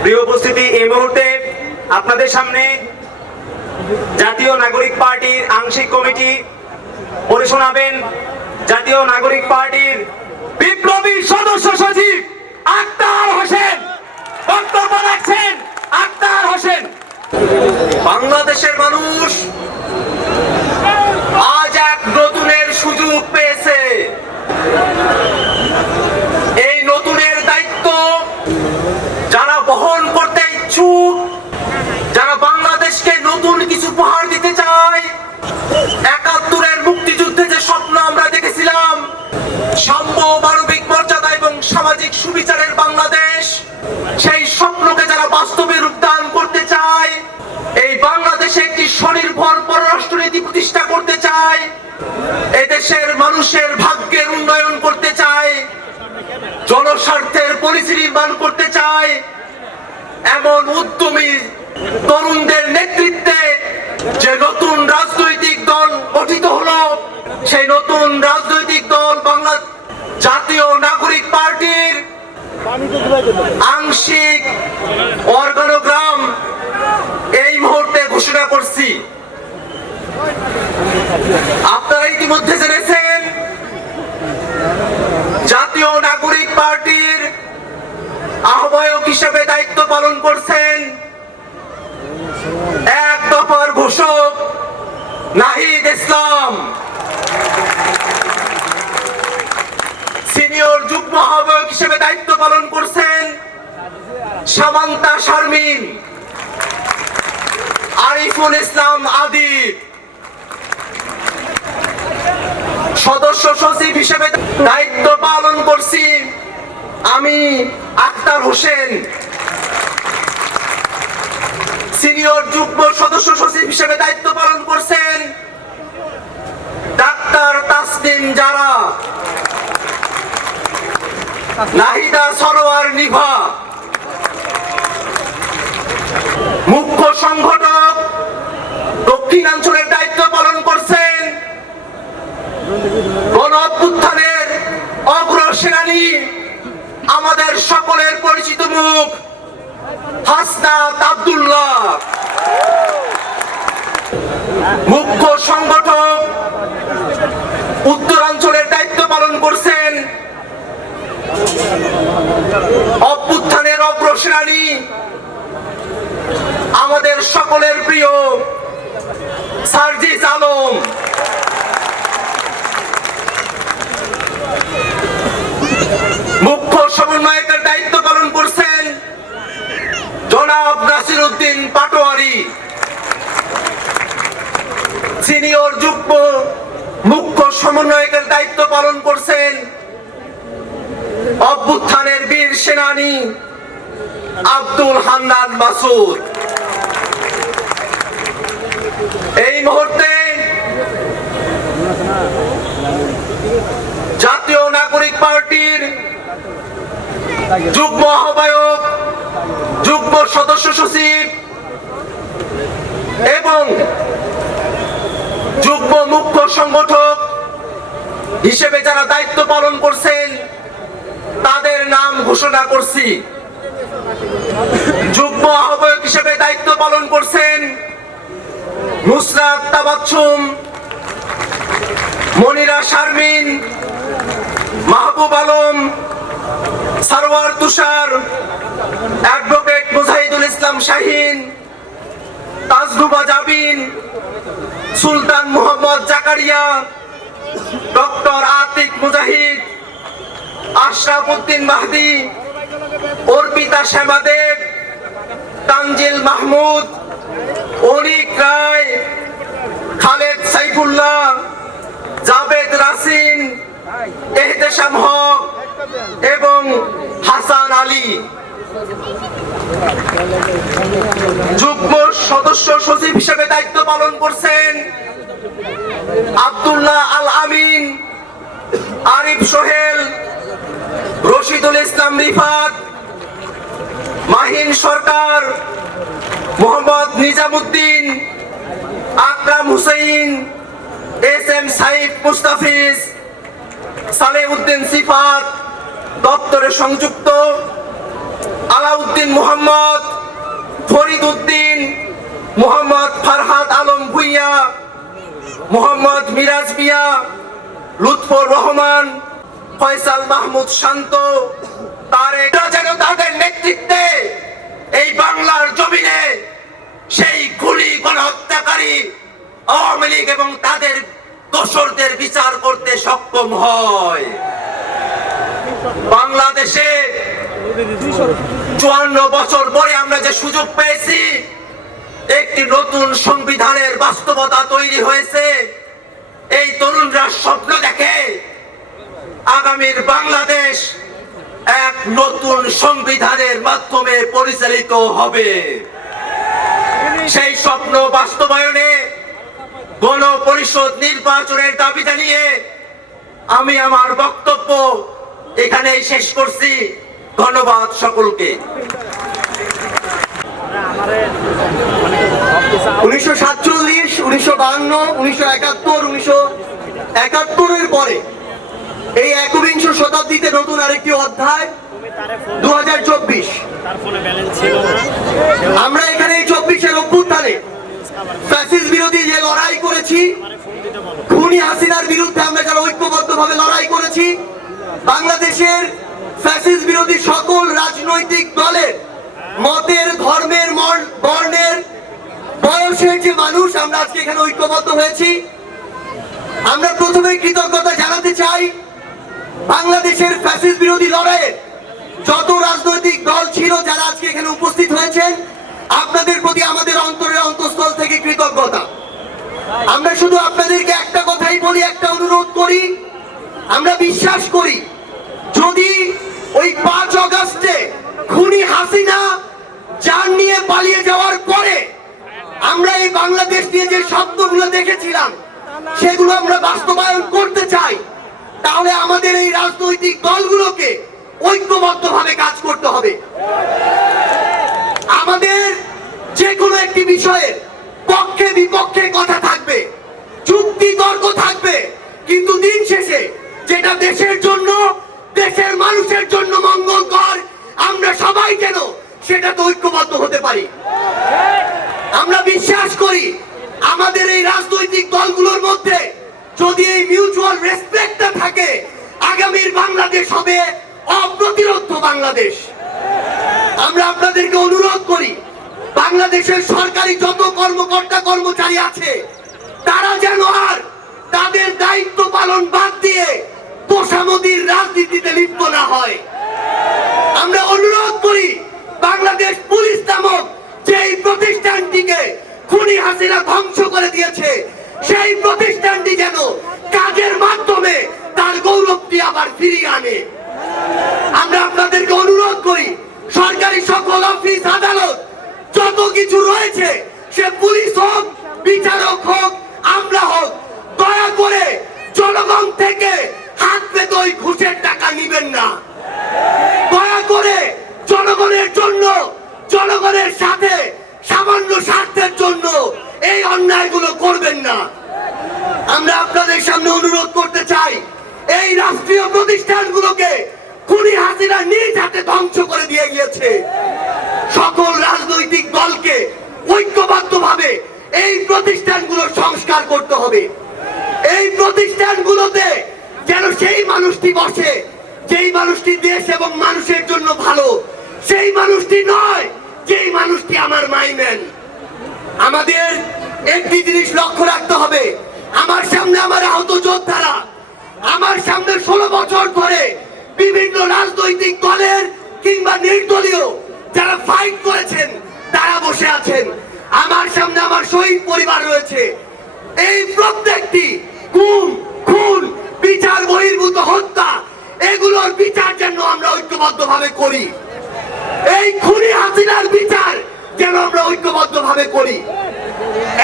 প্রিয় উপস্থিতি, এই মুহূর্তে আপনাদের সামনে জাতীয় নাগরিক পার্টির আংশিক কমিটি পড়ে শোনাবেন জাতীয় নাগরিক পার্টির বিপ্লবী সদস্য সচিব আক্তার হোসেন। বক্তব্য রাখছেন আক্তার হোসেন। বাংলাদেশের মানুষ আজ এক নতুনের সুযোগ পেয়েছে। এদেশের মানুষের ভাগ্যের উন্নয়ন করতে চায়, জনস্বার্থের পলিসি নির্মাণ করতে চায়, এমন উদ্যমী তরুণদের নেতৃত্বে যে নতুন রাজনৈতিক দল গঠিত হলো, সেই নতুন রাজনৈতিক দল বাংলা জাতীয় নাগরিক পার্টির আংশিক অর্গানোগ্রাম এই মুহূর্তে ঘোষণা করছি। আপনারা ইতিমধ্যে জেনেছেন, জাতীয় নাগরিক পার্টির আহ্বায়ক হিসেবে দায়িত্ব পালন করছেন এক দফার ঘোষক নাহিদ ইসলাম। সিনিয়র যুগ্ম আহ্বায়ক হিসেবে দায়িত্ব পালন করছেন সামান্তা শারমিন, আরিফুল ইসলাম আদিব সদস্য সচিব হিসেবে দায়িত্ব পালন করছি আমি আক্তার হোসেন। সিনিয়র যুগ্ম সদস্য সচিব হিসেবে দায়িত্ব পালন করছেন ডাক্তার তাসনিম জারা। নাহিদা সরোয়ার নিভা। মুখ্য সংগঠক দক্ষিণাঞ্চলের দায়িত্ব পালন করছেন আমাদের সকলের পরিচিত মুখ হাসনাত আব্দুল্লাহ। মুখ্য সংগঠক উত্তরাঞ্চলের দায়িত্ব পালন করছেন অভ্যুত্থানের অগ্রসেনানী আমাদের সকলের প্রিয় সার্জিস আলম মুখ্য সমন্বয়কের দায়িত্ব পালন করছেন জনাব নাসির উদ্দিন পাটোয়ারি সিনিয়র যুগ্ম মুখ্য সমন্বয়কের দায়িত্ব পালন করছেন অভ্যুত্থানের সেনানী আব্দুল হান্নান মাসুদ। এই মুহূর্তে জাতীয় নাগরিক পার্টির যুগ্ম আহ্বায়ক, যুগ্ম সদস্য সচিব এবং যুগ্ম মুখ্য সংগঠক হিসেবে যারা দায়িত্ব পালন করছেন নাম ঘোষণা করছি। যুগ্ম আহ্বায়ক হিসেবে দায়িত্ব পালন করছেন মনিরা শারমিন, মাহবুব আলম, সারোয়ার তুষার, অ্যাডভোকেট মুজাহিদুল ইসলাম শাহিন তাজরুবা জাবিন, সুলতান মোহাম্মদ জাকারিয়া, ডক্টর আতিক মুজাহিদ আশরাফ উদ্দিন মাহদি, অর্পিতা শ্যামাদেব, তানজিল মাহমুদ, অনিক রায়, খালেদ সাইফুল্লাহ, জাবেদ রাসিন, এহতেশাম হক এবং হাসান আলী। যুগ্ম সদস্য সচিব হিসেবে দায়িত্ব পালন করছেন আব্দুল্লাহ আল আমিন, আরিফ সোহেল রশিদুল ইসলাম রিফাত, মাহিন সরকার, মোহাম্মদ নিজামুদ্দিন, আকরাম হুসেইন, এস এম সাইফ মুস্তাফিজ, সালেউদ্দিন সিফাত, দপ্তরে সংযুক্ত, আলাউদ্দিন মোহাম্মদ ফরিদ উদ্দিন মোহাম্মদ ফারহাদ আলম ভুইয়া, মোহাম্মদ মিরাজ মিয়া, লুৎফর রহমান ফয়সাল মাহমুদ শান্ত তারেক যেন তাদের নেতৃত্বে এই বাংলার জমিনে সেই গুলি গণহত্যাকারী আওয়ামী লীগ এবং তাদের দোসরদের বিচার করতে সক্ষম হয়। বাংলাদেশে চুয়ান্ন বছর পরে আমরা যে সুযোগ পেয়েছি, একটি নতুন সংবিধানের বাস্তবতা তৈরি হয়েছে। আগামীর বাংলাদেশ এক নতুন সংবিধানের মাধ্যমে পরিচালিত হবে। সেই স্বপ্ন বাস্তবায়নে গণ পরিষদ নির্বাচনের দাবি জানিয়ে আমি আমার বক্তব্য এখানেই শেষ করছি। ধন্যবাদ সকলকে। উনিশশো সাতচল্লিশ, উনিশশো বাহান্ন, উনিশশো একাত্তর, উনিশশো একাত্তরের পরে এই একবিংশ শতাব্দীতে নতুন আরেকটি অধ্যায় দু হাজার চব্বিশ। আমরা এখানে এই চব্বিশের অভ্যুত্থানে বিরোধী যে লড়াই করেছি, খুনি হাসিনার বিরুদ্ধে আমরা যারা ঐক্যবদ্ধভাবে লড়াই করেছি, বাংলাদেশের ফ্যাসিস বিরোধী সকল রাজনৈতিক দলের মতের, ধর্মের মর- বর্ণের বয়সের যে মানুষ, আমরা আজকে এখানে ঐক্যবদ্ধ হয়েছি। আমরা প্রথমে কৃতজ্ঞতা জানাতে চাই বাংলাদেশের ফ্যাসিস বিরোধী লড়াইয়ে যত রাজনৈতিক দল ছিল যারা আজকে এখানে উপস্থিত হয়েছেন, আপনাদের প্রতি আমাদের অন্তরের অন্তঃস্থল থেকে কৃতজ্ঞতা। আমরা শুধু আপনাদেরকে একটা কথাই বলি, একটা অনুরোধ করি, আমরা বিশ্বাস করি, যদি ওই পাঁচ অগস্টে খুনি হাসিনা যান নিয়ে পালিয়ে যাওয়ার পরে আমরা এই বাংলাদেশ নিয়ে যে শব্দগুলো দেখেছিলাম, সেগুলো আমরা বাস্তবায়ন করতে চাই। তাহলে আমাদের এই রাজনৈতিক দলগুলোকে ঐক্যবদ্ধভাবে কাজ করতে হবে। আমাদের যে কোনো একটি বিষয়ের পক্ষে বিপক্ষে কথা থাকবে চুক্তি তর্ক থাকবে, কিন্তু দিন শেষে যেটা দেশের জন্য, দেশের মানুষের জন্য মঙ্গলকর, আমরা সবাই যেন সেটাতে ঐক্যবদ্ধ হতে পারি। আমরা বিশ্বাস করি আমাদের এই রাজনৈতিক দলগুলোর মধ্যে যদি এই মিউচুয়াল রেসপেক্টটা থাকে, আগামীর বাংলাদেশ হবে অপ্রতিরোধ বাংলাদেশ। আমরা আপনাদেরকে অনুরোধ করি, বাংলাদেশের সরকারি যত কর্মকর্তা কর্মচারী আছে, তারা যেন আর তাদের দায়িত্ব পালন বাদ দিয়ে তোষামদির রাজনীতিতে লিপ্ত না হয়। আমরা অনুরোধ করি, বাংলাদেশ পুলিশ নামক যেই প্রতিষ্ঠানটিকে খুনি হাসিনা ধ্বংস করে দিয়েছে সেই প্রতিষ্ঠানটি যেন কাজের মাধ্যমে তার গৌরবটি আবার ফিরিয়ে আনে। আমরা আপনাদেরকে অনুরোধ করি, সরকারি সকল অফিস, আদালত, যত কিছু রয়েছে, সে পুলিশ হোক, বিচারক হোক আমরা হোক, দয়া করে জনগণ থেকে হাত পেতে ওই ঘুষের টাকা নিবেন না। দয়া করে জনগণের জন্য, জনগণের সাথে সামান্য স্বার্থের জন্য এই অন্যায়গুলো করবেন না। আমরা আপনাদের সামনে অনুরোধ করতে চাই, এই রাষ্ট্রীয় প্রতিষ্ঠানগুলোকে খুনি হাসিনা নিজ হাতে ধ্বংস করে দিয়ে গিয়েছে। সকল রাজনৈতিক দলকে ঐক্যবদ্ধভাবে এই প্রতিষ্ঠানগুলোর সংস্কার করতে হবে। এই প্রতিষ্ঠানগুলোতে যেন সেই মানুষটি বসে, যেই মানুষটি দেশ এবং মানুষের জন্য ভালো, সেই মানুষটি নয়, যেই মানুষটি আমার মাইমেন। আমাদের একটি জিনিস লক্ষ্য রাখতে হবে। আমার সামনে আমার আহত যোদ্ধারা, আমার সামনে ষোলো বছর ধরে বিভিন্ন রাজনৈতিক দলের কিংবা নির্দলীয় যারা ফাইট করেছেন, তারা বসে আছেন। আমার সামনে আমার শহীদ পরিবার রয়েছে। এই প্রত্যেকটি গুম, খুন, বিচার বহির্ভূত হত্যা, এগুলোর বিচার যেন আমরা ঐক্যবদ্ধ ভাবে করি। ঐক্যবদ্ধ ভাবে করি?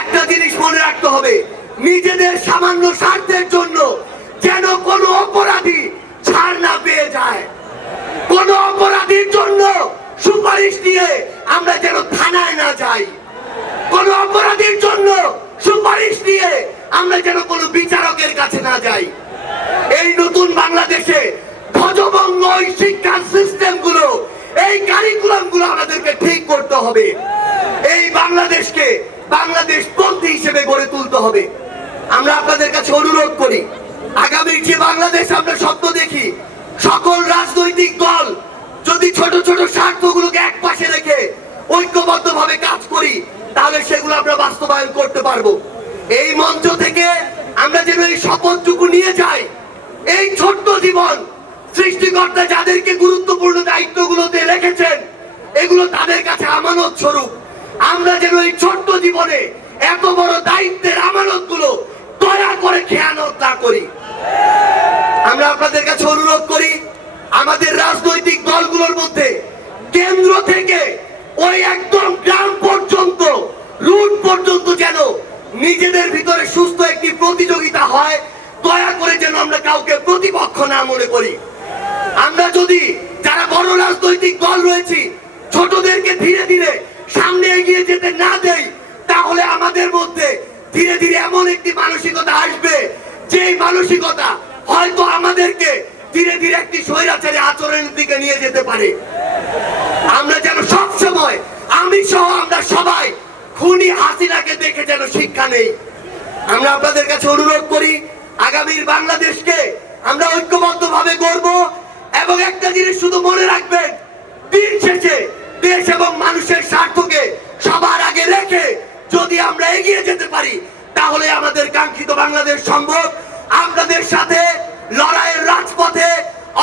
একটা জিনিস মনে রাখতে হবে, নিজেদের সামান্য স্বার্থের জন্য যেন কোন অপরাধী ছাড় না পেয়ে যায়। কোন অপরাধীর জন্য সুপারিশ নিয়ে আমরা যেন থানায় না যাই। কোন অপরাধীর জন্য বাস্তবায়ন করতে পারব। এই মঞ্চ থেকে আমরা যেন এই শপথটুকু নিয়ে যাই। এই ছোট্ট জীবন সৃষ্টিকর্তা যাদেরকে গুরুত্বপূর্ণ দায়িত্বগুলোতে রেখেছেন, এগুলো তাদের কাছে আমানত স্বরূপ। আমরা যেন এই ছোট্ট জীবনে এত বড় দায়িত্বের আমানতগুলো দয়া করে খেয়ানত না করি। আমরা আপনাদের কাছে অনুরোধ করি, আমাদের রাজনৈতিক দলগুলোর মধ্যে কেন্দ্র থেকে ওই রুট পর্যন্ত যেন নিজেদের ভিতরে সুস্থ একটি প্রতিযোগিতা হয়, দয়া করে যেন আমরা কাউকে প্রতিপক্ষ না মনে করি। আমরা যদি যারা বড় রাজনৈতিক দল রয়েছি, ছোটদেরকে ধীরে ধীরে সামনে এগিয়ে যেতে না দেই, তাহলে আমাদের মধ্যে ধীরে ধীরে এমন একটি মানসিকতা আসবে যে মানসিকতা হয়তো আমাদেরকে ধীরে ধীরে একটি স্বৈরাচারী আচরণের দিকে নিয়ে যেতে পারে আমরা যেন সব সময় আমি সহ আমরা সবাই খুনি হাসিনাকে দেখে যেন শিক্ষা নেই। আমরা আপনাদের কাছে অনুরোধ করি, আগামীর বাংলাদেশকে আমরা ঐক্যবদ্ধ ভাবে গড়ব এবং একটা জিনিস শুধু মনে রাখবেন, দিন শেষে দেশ এবং মানুষের স্বার্থকে সবার আগে রেখে যদি আমরা এগিয়ে যেতে পারি, তাহলে আমাদের কাঙ্ক্ষিত বাংলাদেশ সম্ভব। আপনাদের সাথে লড়াইয়ের রাজপথে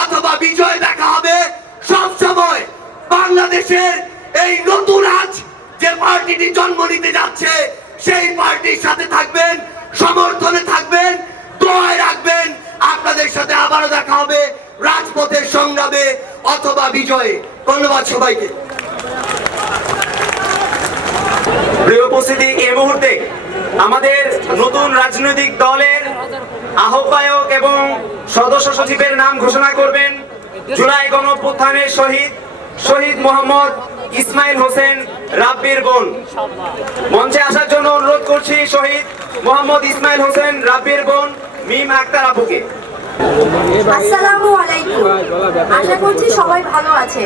অথবা বিজয় দেখা হবে। সব সময় বাংলাদেশের পার্টিটি জন্ম নিতে যাচ্ছে, সেই পার্টির সাথে থাকবেন, সমর্থনে থাকবেন, দোয়ায় রাখবেন। আপনাদের সাথে আবারও দেখা হবে রাজপথের সংগ্রামে অথবা বিজয়ে। ধন্যবাদ সবাইকে। প্রিয় উপস্থিতি, এই মুহূর্তে আমাদের নতুন রাজনৈতিক দলের আহ্বায়ক এবং সদস্য সচিবের নাম ঘোষণা করবেন জুলাই গণপ্রত্থানের শহীদ শহীদ মোহাম্মদ ইসমাইল হোসেন, রাব্বির বোন। মঞ্চে আসার জন্য অনুরোধ করছি শহীদ মোহাম্মদ ইসমাইল হোসেন, রাব্বির বোন, মিম আক্তার আপুকে। আসসালামু আলাইকুম। আশা করছি সবাই ভালো আছে।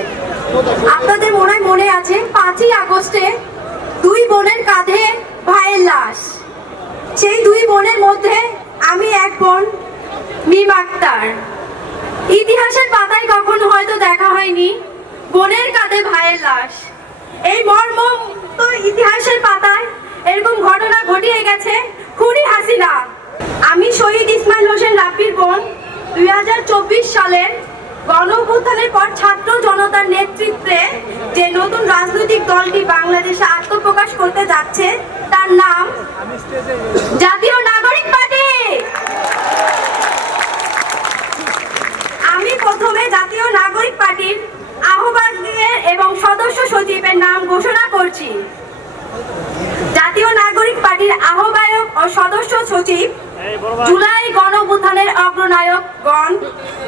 আপনাদের মনে মনে আছে, পাঁচই আগস্টে দুই বোনের কাঁধে ভাইয়ের লাশ। সেই দুই বোনের মধ্যে আমি এক বোন, মিম আক্তার। ইতিহাসের পাতায় কখনো হয়তো দেখা হয়নি। বোনের কাঁধে ভাইয়ের লাশ। এই মর্ম তো ইতিহাসের পাতায় এরকম ঘটনা ঘটিয়ে গেছে খুনি হাসিনা। আমি শহীদ ইসমাইল হোসেন রাব্বির বোন, দুই হাজার চব্বিশ সালের গণ পর ছাত্র জনতার নেতৃত্বে যে নতুন রাজনৈতিক দলটি বাংলাদেশে আত্মপ্রকাশ করতে যাচ্ছে, তার নাম জাতীয় নাগরিক পার্টি আমি প্রথমে জাতীয় নাগরিক পার্টির আহ্বায়কের এবং সদস্য সচিবের নাম ঘোষণা করছি জাতীয় নাগরিক পার্টির আহ্বায়ক ও সদস্য সচিব এই বড় ভাই জুলাই গণঅভ্যুত্থানের অগ্রনায়কগণ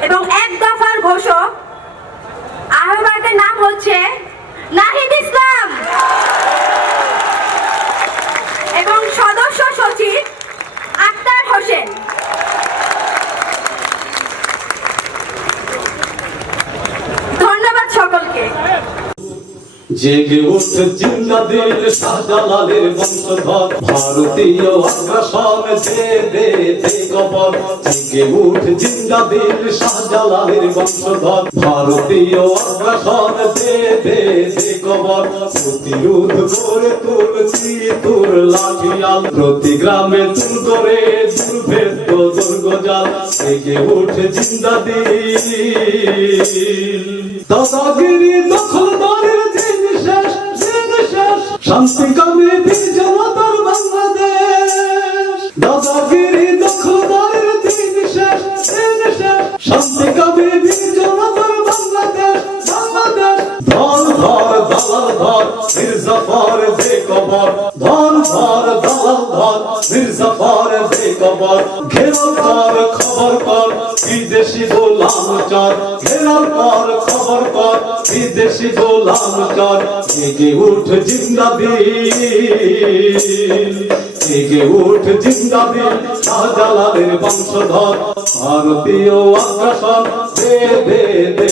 এবং এক দফার ঘোষক আহ্বায়কের নাম হচ্ছে নাহিদ ইসলাম এবং সদস্য সচিব আক্তার হোসেন ধন্যবাদ সকলকে জেগে শাহজালালের বংশধর। ভারতীয় আগ্রাসন দে দে দে কবর। জেগে উঠে শাহজালালের বংশধর। ভারতীয় আগ্রাসন দে দে দে কবর। প্রতিরোধ করে তুলছি তোর লাঠিয়াল। প্রতি গ্রামে তুল করে দুর্ভেদ্য দুর্গজাল। জেগে উঠে জিন্দা দিল দাদাগিরি দখলদারের শান্তি কামে বীর জনতার বাংলাদেশ। দাদাগিরি দখলদারের দিন শেষ দিন শেষ। শান্তি কামে বীর জনতার বাংলাদেশ বাংলাদেশ। ধর ধর, দালাল, ধর, মির্জাফর বেকবর। ধর ধর, দালাল, ধর, মির্জাফর বেকবর। ঘেরাও কর, খবর কর, বিদেশি গোলাম চর। ঘেরাও কর, খবর কর বিদেশি চর জেগে উঠ জিন্দা দিল জেগে উঠ জিন্দা দিল শাহজালালের বংশধর। ভারতীয় আগ্রাসন, দে দে দে